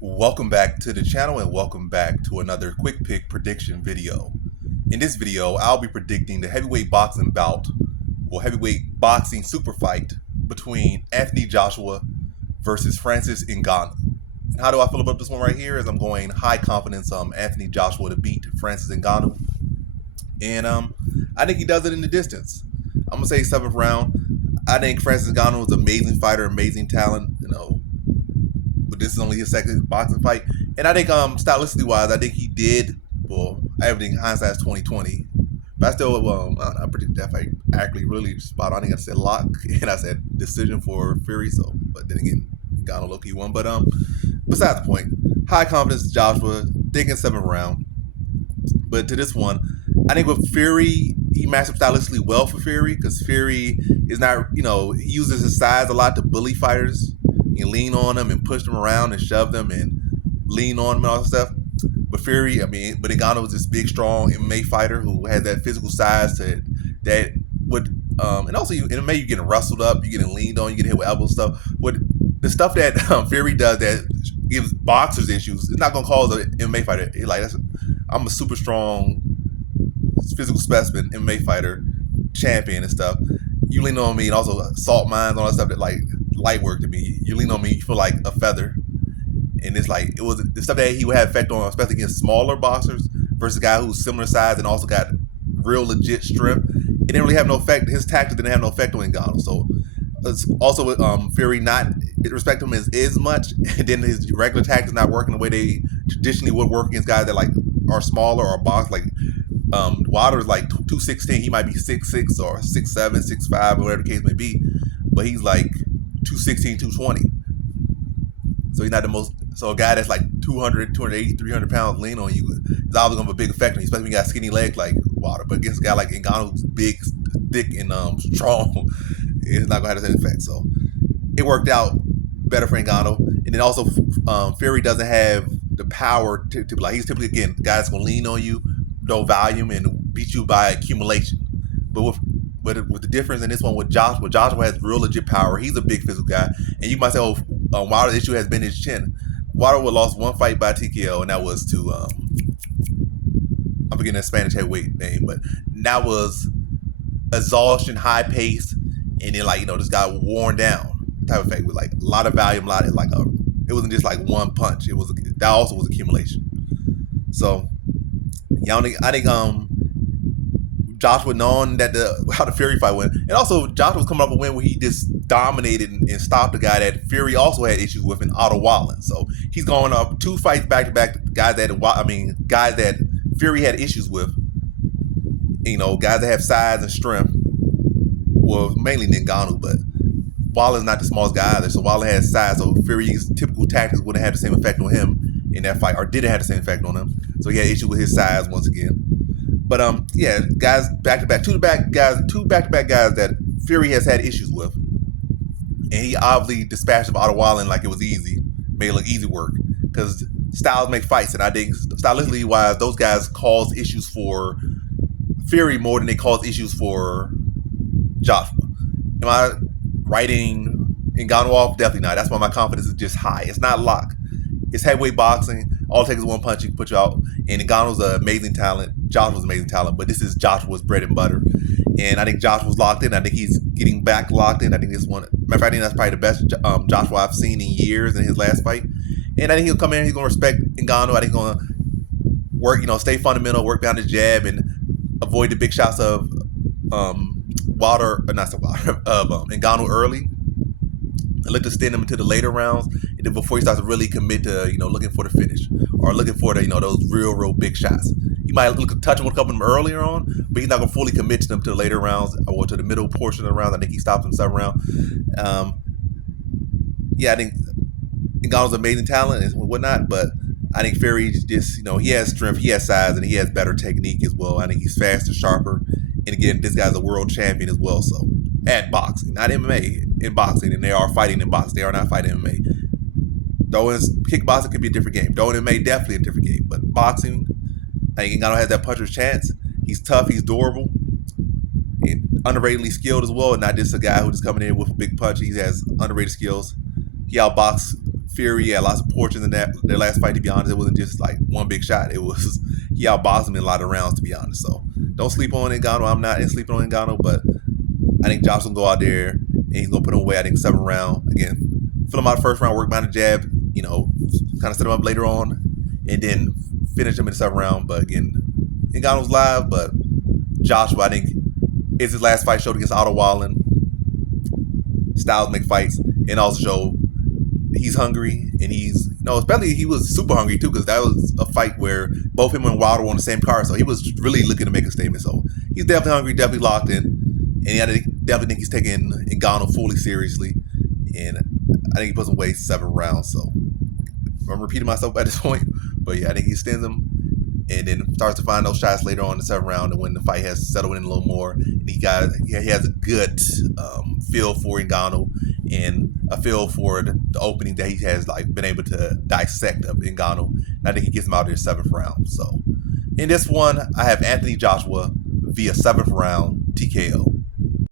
Welcome back to the channel and welcome back to another quick pick prediction video. In this video, I'll be predicting the heavyweight boxing bout or heavyweight boxing super fight between Anthony Joshua versus Francis Ngannou. And how do I feel about this one right here? Is I'm going high confidence Anthony Joshua to beat Francis Ngannou. And I think he does it in the distance. I'm gonna say 7th round. I think Francis Ngannou is an amazing fighter, amazing talent, but this is only his second boxing fight. And I think stylistically wise, I think he did well. Everything hindsight's 2020, but I still I predict that fight accurately, really spot on. I think I said lock and I said decision for Fury. So, but then again, Ngannou low-key won. But besides the point, high confidence Joshua, thinking 7th round. But to this one, I think with Fury, he matched up stylistically well for Fury because Fury is not, he uses his size a lot to bully fighters. You lean on them and push them around and shove them and lean on them and all that stuff. But Fury, but Ngannou was this big, strong MMA fighter who had that physical size that would, and also in MMA you're getting wrestled up, you're getting leaned on, you get hit with elbow stuff. What the stuff that Fury does that gives boxers issues, it's not gonna cause an MMA fighter. I'm a super strong physical specimen, MMA fighter, champion and stuff. You lean on me and also salt mines, all that stuff that like light work to me. You lean on me, you feel like a feather. And it's like it was the stuff that he would have effect on, especially against smaller boxers versus a guy who's similar size and also got real legit strength. It didn't really have no effect. His tactics didn't have no effect on Ngannou. So also with Fury not respect him as much, and then his regular tactics not working the way they traditionally would work against guys that like are smaller or box like Wilder is like 216. He might be 6'6" or 6'7", 6'5", or whatever the case may be, but he's like 216, 220. So he's not the most. So a guy that's like 200, 280, 300 pounds lean on you is obviously gonna have a big effect on you, especially when you got skinny legs like Wilder. But against a guy like Ngannou who's big, thick, and strong, it's not gonna have the same effect. So it worked out better for Ngannou. And then also Fury doesn't have the power to like, he's typically, again, guys gonna lean on you, no volume, and beat you by accumulation. But with the difference in this one with Joshua has real legit power. He's a big physical guy, and you might say, Wilder's issue has been his chin. Wilder lost one fight by TKO, and that was to I'm forgetting the Spanish heavyweight name, but that was exhaustion, high pace, and then this guy worn down type of effect with like a lot of volume, it wasn't just like one punch. That also was accumulation. So yeah, I think Joshua, knowing that how the Fury fight went, and also Joshua was coming off a win where he just dominated and stopped a guy that Fury also had issues with in Otto Wallin. So he's going up 2 fights back to back, guys that Fury had issues with. Guys that have size and strength. Well, mainly Ngannou, but Wallin's not the smallest guy either. So Wallin has size, so Fury's typical tactics wouldn't have the same effect on him in that fight, or didn't have the same effect on him. So he had issues with his size once again. But yeah, guys back to back, two back to back guys that Fury has had issues with, and he obviously dispatched of Otto Wallin like it was easy, made it look easy work, because styles make fights, and I think stylistically wise, those guys cause issues for Fury more than they cause issues for Joshua. Am I writing Ngannou off? Definitely not. That's why my confidence is just high. It's not lock. It's heavyweight boxing. All it takes is one punch, you can put you out. And Ngannou's an amazing talent. Joshua's an amazing talent. But this is Joshua's bread and butter. And I think Joshua's locked in. I think he's getting back locked in. I think this one, matter of fact, I think that's probably the best Joshua I've seen in years in his last fight. And I think he'll come in, he's going to respect Ngannou. I think he's going to work, stay fundamental, work down the jab, and avoid the big shots of Ngannou early. And look to extend him into the later rounds, and then before he starts to really commit to looking for the finish or looking for the those real big shots. He might look to touch him with a couple of them earlier on, but he's not gonna fully commit to them to the later rounds or to the middle portion of the round. I think he stops in 7th round. Yeah, I think Ngannou's amazing talent and whatnot, but I think Fury just he has strength, he has size, and he has better technique as well. I think he's faster, sharper, and again, this guy's a world champion as well. So at boxing, not MMA, in boxing, and they are fighting in boxing. They are not fighting MMA. Though in kickboxing could be a different game. Though in MMA, definitely a different game. But boxing, I think Ngannou has that puncher's chance. He's tough, he's durable, and underratedly skilled as well, and not just a guy who just coming in with a big punch. He has underrated skills. He outboxed Fury had lots of portions in their last fight. To be honest, it wasn't just like one big shot. It was he outboxed him in a lot of rounds. To be honest, so don't sleep on Ngannou. I'm not sleeping on Ngannou, but I think Josh will go out there and he's gonna put him away. I think 7th round again. Fill him out the first round, work behind the jab. Kind of set him up later on, and then finish him in the 7th round. But again, Ngannou's live, but Joshua, I think, is his last fight showed against Otto Wallen. Styles make fights, and also show he's hungry, and especially he was super hungry too, because that was a fight where both him and Wilder were on the same card, so he was really looking to make a statement. So he's definitely hungry, definitely locked in, and I definitely think he's taking Ngannou fully seriously, and I think he puts him away 7th round. So I'm repeating myself at this point, but yeah, I think he extends him and then starts to find those shots later on in the 7th round, and when the fight has settled in a little more, and he has a good feel for Ngannou and a feel for the opening that he has been able to dissect of Ngannou. And I think he gets him out there 7th round. So in this one, I have Anthony Joshua via 7th round TKO.